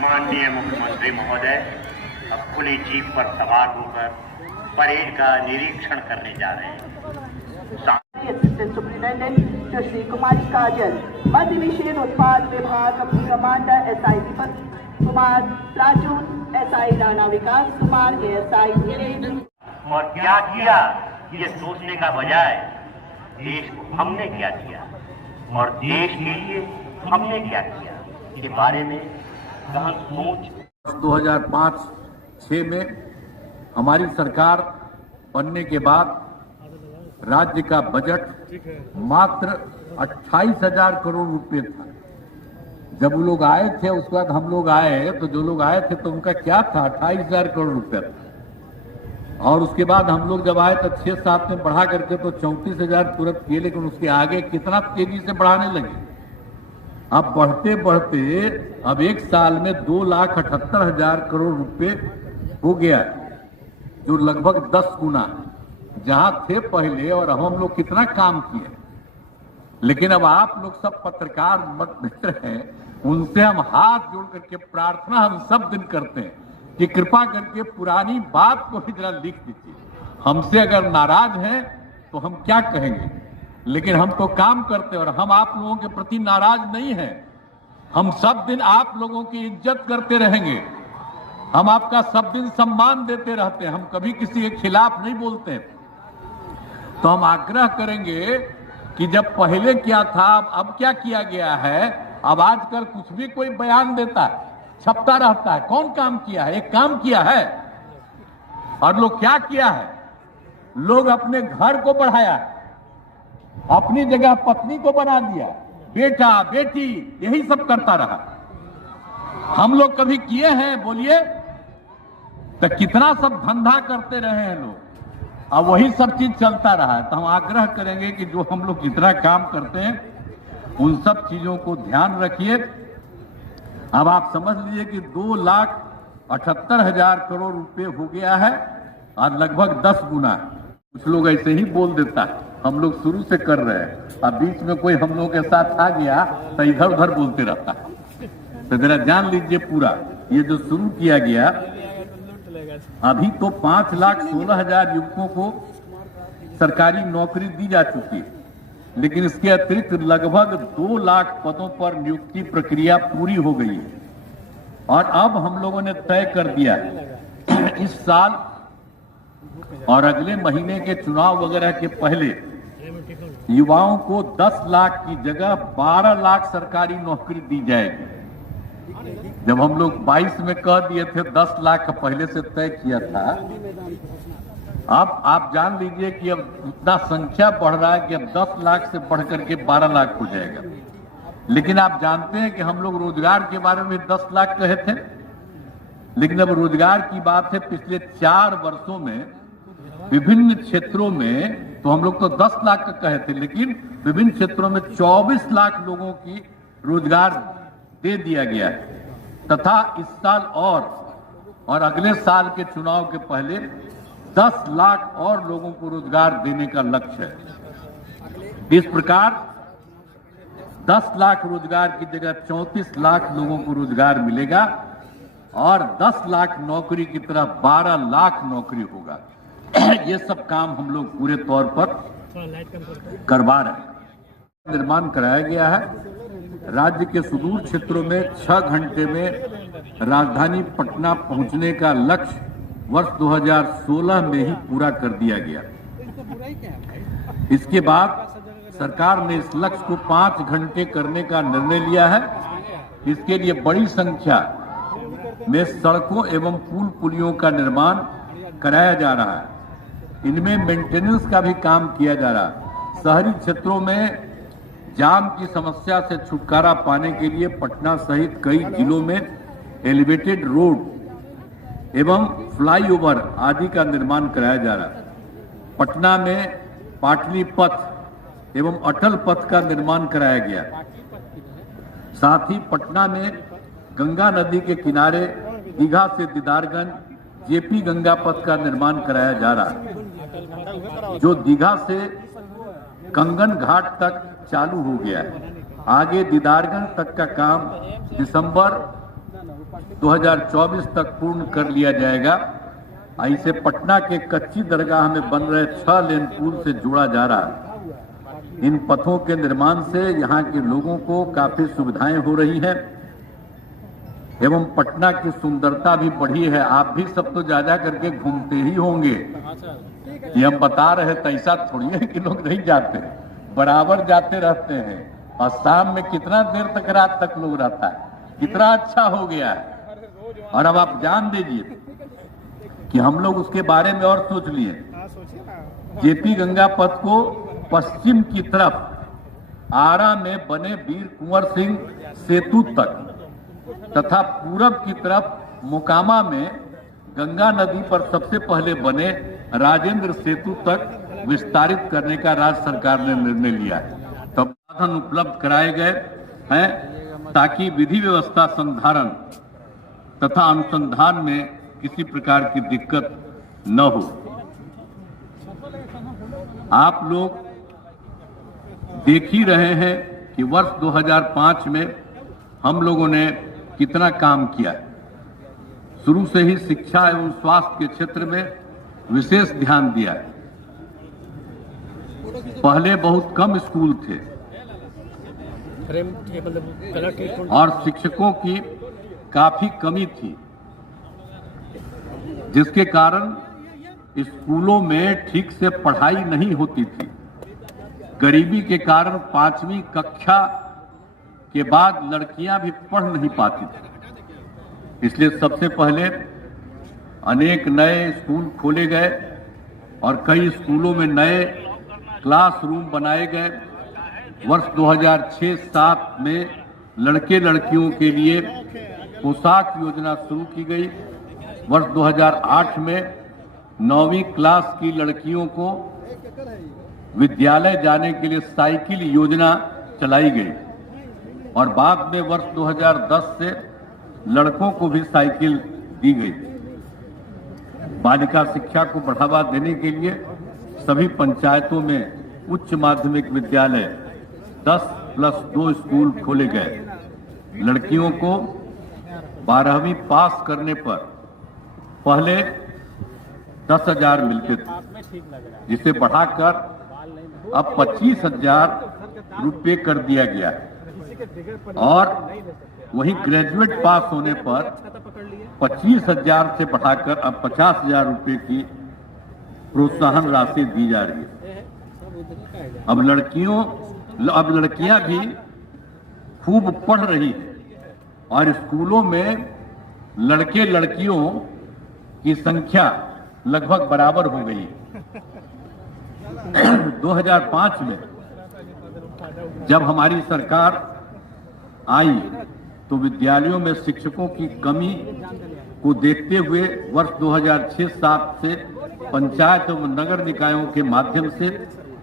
माननीय मुख्यमंत्री महोदय अब खुली जीप पर सवार होकर परेड का निरीक्षण करने जा रहे हैं। असिस्टेंट सुप्रिंटेंडेंट श्री कुमारी काजल, मध्य निषेध उत्पाद विभाग commander SI Deepak Kumar, platoon SI Rana विकास कुमार, एएसआई और क्या किया ये सोचने का बजाय देश को हमने क्या किया और देश के लिए हमने क्या किया के बारे में सोच। 2005-6 में हमारी सरकार बनने के बाद राज्य का बजट मात्र 28,000 करोड़ रुपए था। जब वो लोग आए थे, उसके बाद हम लोग आए, तो जो लोग आए थे तो उनका क्या था, 28,000 करोड़ रुपया था। और उसके बाद हम लोग जब आए तो 6-7 में बढ़ा करके तो 34,000 तुरंत किए, लेकिन उसके आगे कितना तेजी से बढ़ाने लगे। अब बढ़ते बढ़ते अब एक साल में 2,78,000 करोड़ रुपए हो गया, जो लगभग 10 गुना जहां थे पहले, और अब हम लोग कितना काम किए। लेकिन अब आप लोग सब पत्रकार मित्र हैं, उनसे हम हाथ जोड़ करके प्रार्थना हम सब दिन करते हैं कि कृपा करके पुरानी बात को भी जरा लिख दीजिए। हमसे अगर नाराज हैं तो हम क्या कहेंगे, लेकिन हम तो काम करते हैं और हम आप लोगों के प्रति नाराज नहीं हैं। हम सब दिन आप लोगों की इज्जत करते रहेंगे, हम आपका सब दिन सम्मान देते रहते हैं, हम कभी किसी के खिलाफ नहीं बोलते। तो हम आग्रह करेंगे कि जब पहले क्या था अब क्या किया गया है। अब आजकल कुछ भी कोई बयान देता है, छपता रहता है, कौन काम किया है? एक काम किया है। और लोग क्या किया है, लोग अपने घर को बढ़ाया, अपनी जगह पत्नी को बना दिया, बेटा बेटी यही सब करता रहा। हम लोग कभी किए हैं? बोलिए। तो कितना सब धंधा करते रहे हैं लोग, अब वही सब चीज चलता रहा है। तो हम आग्रह करेंगे कि जो हम लोग जितना काम करते हैं उन सब चीजों को ध्यान रखिए। अब आप समझ लीजिए कि 2,78,000 करोड़ रुपए हो गया है और लगभग 10 गुना। कुछ लोग ऐसे ही बोल देता है, हम लोग शुरू से कर रहे हैं, अब बीच में कोई हम लोग के साथ आ गया तो इधर उधर बोलते रहता है। तो जरा जान लीजिए, पूरा ये जो शुरू किया गया, अभी तो 5,16,000 युवकों को सरकारी नौकरी दी जा चुकी है, लेकिन इसके अतिरिक्त लगभग 2 लाख पदों पर नियुक्ति प्रक्रिया पूरी हो गई है। और अब हम लोगों ने तय कर दिया इस साल और अगले महीने के चुनाव वगैरह के पहले युवाओं को 10 लाख की जगह 12 लाख सरकारी नौकरी दी जाएगी। जब हम लोग 22 में कह दिए थे, 10 लाख का पहले से तय किया था। अब आप जान लीजिए कि अब इतना संख्या बढ़ रहा है कि अब 10 लाख से बढ़ करके 12 लाख हो जाएगा। लेकिन आप जानते हैं कि हम लोग रोजगार के बारे में 10 लाख कहे थे, लेकिन अब रोजगार की बात है। पिछले 4 वर्षों में विभिन्न क्षेत्रों में तो हम लोग तो 10 लाख का कहे थे, लेकिन विभिन्न क्षेत्रों में 24 लाख लोगों की रोजगार दे दिया गया है। तथा इस साल और अगले साल के चुनाव के पहले 10 लाख और लोगों को रोजगार देने का लक्ष्य है। इस प्रकार 10 लाख रोजगार की जगह 34 लाख लोगों को रोजगार मिलेगा और 10 लाख नौकरी की तरह 12 लाख नौकरी होगा। ये सब काम हम लोग पूरे तौर पर करवा रहे हैं। निर्माण कराया गया है। राज्य के सुदूर क्षेत्रों में 6 घंटे में राजधानी पटना पहुंचने का लक्ष्य वर्ष 2016 में ही पूरा कर दिया गया। इसके बाद सरकार ने इस लक्ष्य को 5 घंटे करने का निर्णय लिया है। इसके लिए बड़ी संख्या में सड़कों एवं पुल पुलियों का निर्माण कराया जा रहा है। इनमें मेंटेनेंस का भी काम किया जा रहा है। शहरी क्षेत्रों में जाम की समस्या से छुटकारा पाने के लिए पटना सहित कई जिलों में एलिवेटेड रोड एवं फ्लाईओवर आदि का निर्माण कराया जा रहा है। पटना में पाटली पथ एवं अटल पथ का निर्माण कराया गया। साथ ही पटना में गंगा नदी के किनारे दीघा से दीदारगंज जेपी गंगा पथ का निर्माण कराया जा रहा है, जो दीघा से कंगन घाट तक चालू हो गया है। आगे दीदारगंज तक का काम दिसंबर 2024 तक पूर्ण कर लिया जाएगा। ऐसे पटना के कच्ची दरगाह में बन रहे 6 लेन पुल से जोड़ा जा रहा है। इन पथों के निर्माण से यहाँ के लोगों को काफी सुविधाएं हो रही हैं एवं पटना की सुंदरता भी बढ़ी है। आप भी सब तो जा करके घूमते ही होंगे। ये हम बता रहे थे, ऐसा थोड़ी है कि लोग नहीं जाते, बराबर जाते रहते हैं। और शाम में कितना देर तक, रात तक लोग रहता है, कितना अच्छा हो गया है। और अब आप जान दीजिए कि हम लोग उसके बारे में और सोच लिए। जेपी गंगा पथ को पश्चिम की तरफ आरा में बने वीर कुंवर सिंह सेतु तक तथा पूरब की तरफ मोकामा में गंगा नदी पर सबसे पहले बने राजेंद्र सेतु तक विस्तारित करने का राज्य सरकार ने निर्णय लिया है। तब साधन उपलब्ध कराए गए हैं ताकि विधि व्यवस्था संधारण तथा अनुसंधान में किसी प्रकार की दिक्कत न हो। आप लोग देख ही रहे हैं कि वर्ष 2005 में हम लोगों ने कितना काम किया। शुरू से ही शिक्षा एवं स्वास्थ्य के क्षेत्र में विशेष ध्यान दिया है। पहले बहुत कम स्कूल थे और शिक्षकों की काफी कमी थी, जिसके कारण स्कूलों में ठीक से पढ़ाई नहीं होती थी। गरीबी के कारण 5वीं कक्षा के बाद लड़कियां भी पढ़ नहीं पाती थी। इसलिए सबसे पहले अनेक नए स्कूल खोले गए और कई स्कूलों में नए क्लासरूम बनाए गए। वर्ष 2006-07 में लड़के लड़कियों के लिए पोशाक योजना शुरू की गई। वर्ष 2008 में 9वीं क्लास की लड़कियों को विद्यालय जाने के लिए साइकिल योजना चलाई गई और बाद में वर्ष 2010 से लड़कों को भी साइकिल दी गई। बालिका शिक्षा को बढ़ावा देने के लिए सभी पंचायतों में उच्च माध्यमिक विद्यालय 10+2 स्कूल खोले गए। लड़कियों को 12वीं पास करने पर पहले 10,000 मिलते थे, जिसे बढ़ाकर अब 25,000 रुपये कर दिया गया और वहीं ग्रेजुएट पास होने पर 25,000 से बढ़ाकर अब 50,000 रुपये की प्रोत्साहन राशि दी जा रही है। अब लड़कियां भी खूब पढ़ रही हैं और स्कूलों में लड़के लड़कियों की संख्या लगभग बराबर हो गई। 2005 में जब हमारी सरकार आई तो विद्यालयों में शिक्षकों की कमी को देखते हुए वर्ष 2006-07 से पंचायत एवं नगर निकायों के माध्यम से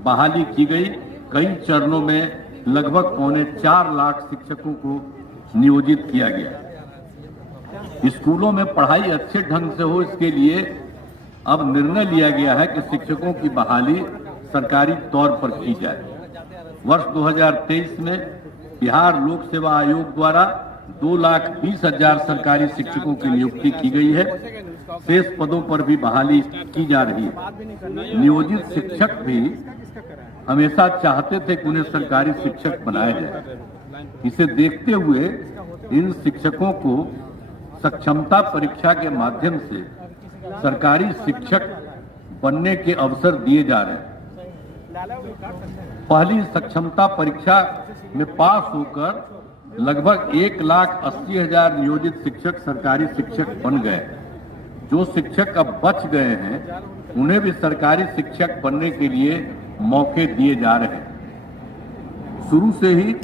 बहाली की गई। कई चरणों में लगभग 4.25 लाख शिक्षकों को नियोजित किया गया। स्कूलों में पढ़ाई अच्छे ढंग से हो, इसके लिए अब निर्णय लिया गया है कि शिक्षकों की बहाली सरकारी तौर पर की जाए। वर्ष 2023 में बिहार लोक सेवा आयोग द्वारा 2,20,000 सरकारी शिक्षकों की नियुक्ति की गई है। शेष पदों पर भी बहाली की जा रही है। नियोजित शिक्षक भी हमेशा चाहते थे कि उन्हें सरकारी शिक्षक बनाया जाए। इसे देखते हुए इन शिक्षकों को सक्षमता परीक्षा के माध्यम से सरकारी शिक्षक बनने के अवसर दिए जा रहे हैं। पहली सक्षमता परीक्षा में पास होकर लगभग 1,80,000 नियोजित शिक्षक सरकारी शिक्षक बन गए। जो शिक्षक अब बच गए हैं उन्हें भी सरकारी शिक्षक बनने के लिए मौके दिए जा रहे हैं। शुरू से ही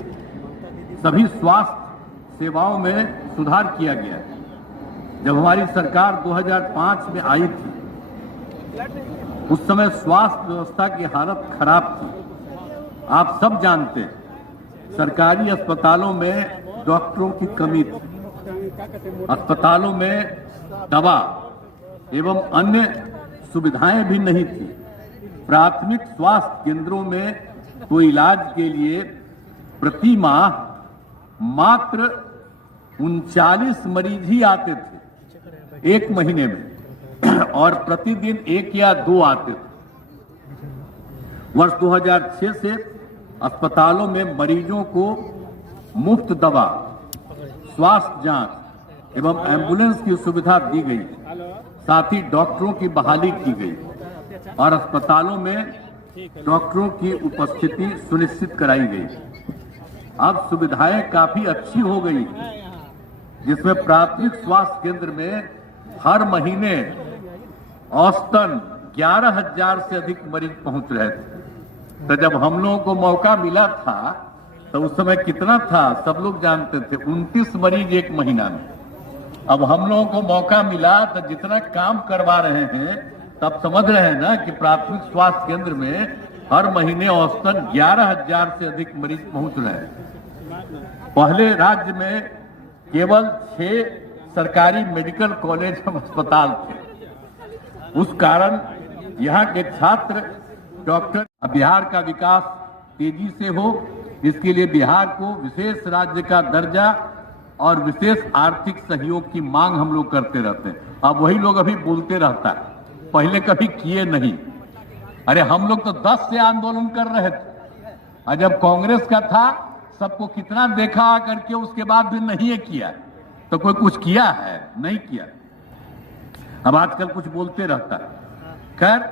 सभी स्वास्थ्य सेवाओं में सुधार किया गया। जब हमारी सरकार 2005 में आई थी, उस समय स्वास्थ्य व्यवस्था की हालत खराब थी। आप सब जानते हैं, सरकारी अस्पतालों में डॉक्टरों की कमी थी, अस्पतालों में दवा एवं अन्य सुविधाएं भी नहीं थी। प्राथमिक स्वास्थ्य केंद्रों में तो इलाज के लिए प्रति माह मात्र 39 मरीज ही आते थे एक महीने में, और प्रतिदिन 1 या 2 आते थे। वर्ष 2006 से अस्पतालों में मरीजों को मुफ्त दवा, स्वास्थ्य जांच एवं एम्बुलेंस की सुविधा दी गई। साथ ही डॉक्टरों की बहाली की गई और अस्पतालों में डॉक्टरों की उपस्थिति सुनिश्चित कराई गई। अब सुविधाएं काफी अच्छी हो गई, जिसमें प्राथमिक स्वास्थ्य केंद्र में हर महीने औसतन 11,000 से अधिक मरीज पहुंच रहे थे। तो जब हम लोगों को मौका मिला था तो उस समय कितना था सब लोग जानते थे, 29 मरीज एक महीना में। अब हम लोगों को मौका मिला तो जितना काम करवा रहे हैं, तब समझ रहे हैं ना कि प्राथमिक स्वास्थ्य केंद्र में हर महीने औसतन 11,000 से अधिक मरीज पहुंच रहे हैं। पहले राज्य में केवल 6 सरकारी मेडिकल कॉलेज एवं अस्पताल थे। उस कारण यहाँ के छात्र डॉक्टर, बिहार का विकास तेजी से हो, इसके लिए बिहार को विशेष राज्य का दर्जा और विशेष आर्थिक सहयोग की मांग हम लोग करते रहते हैं। अब वही लोग अभी बोलते रहता है, पहले कभी किए नहीं। अरे हम लोग तो 10 से आंदोलन कर रहे थे, और जब कांग्रेस का था सबको कितना देखा करके उसके बाद भी नहीं किया, तो कोई कुछ किया है? नहीं किया। अब आजकल कुछ बोलते रहता है। खैर,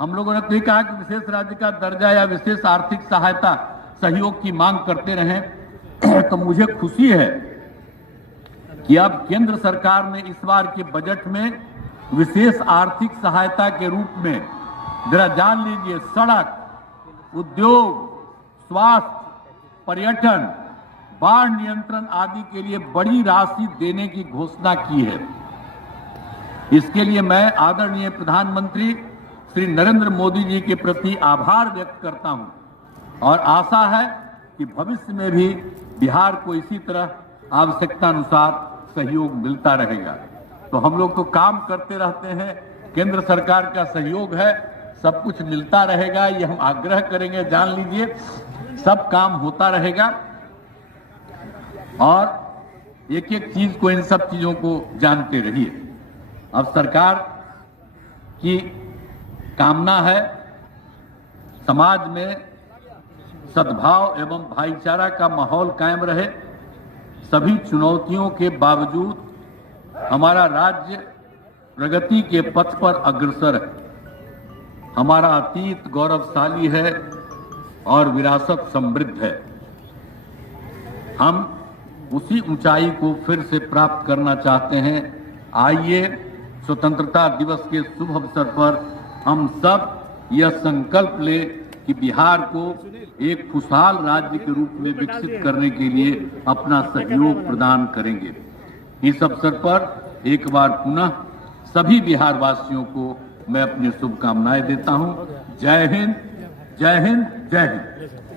हम लोगों ने तो ये कहा कि विशेष राज्य का दर्जा या विशेष आर्थिक सहायता सहयोग की मांग करते रहें। तो मुझे खुशी है कि अब केंद्र सरकार ने इस बार के बजट में विशेष आर्थिक सहायता के रूप में, जरा जान लीजिए, सड़क, उद्योग, स्वास्थ्य, पर्यटन, बाढ़ नियंत्रण आदि के लिए बड़ी राशि देने की घोषणा की है। इसके लिए मैं आदरणीय प्रधानमंत्री श्री नरेंद्र मोदी जी के प्रति आभार व्यक्त करता हूं और आशा है कि भविष्य में भी बिहार को इसी तरह आवश्यकता अनुसार सहयोग मिलता रहेगा। तो हम लोग तो काम करते रहते हैं, केंद्र सरकार का सहयोग है, सब कुछ मिलता रहेगा, ये हम आग्रह करेंगे। जान लीजिए, सब काम होता रहेगा और एक एक चीज को, इन सब चीजों को जानते रहिए। अब सरकार की कामना है समाज में सद्भाव एवं भाईचारा का माहौल कायम रहे। सभी चुनौतियों के बावजूद हमारा राज्य प्रगति के पथ पर अग्रसर है। हमारा अतीत गौरवशाली है और विरासत समृद्ध है। हम उसी ऊंचाई को फिर से प्राप्त करना चाहते हैं। आइए, स्वतंत्रता दिवस के शुभ अवसर पर हम सब यह संकल्प ले कि बिहार को एक खुशहाल राज्य के रूप में विकसित करने के लिए अपना सहयोग प्रदान करेंगे। इस अवसर पर एक बार पुनः सभी बिहार वासियों को मैं अपनी शुभकामनाएं देता हूं। जय हिंद, जय हिंद, जय हिंद।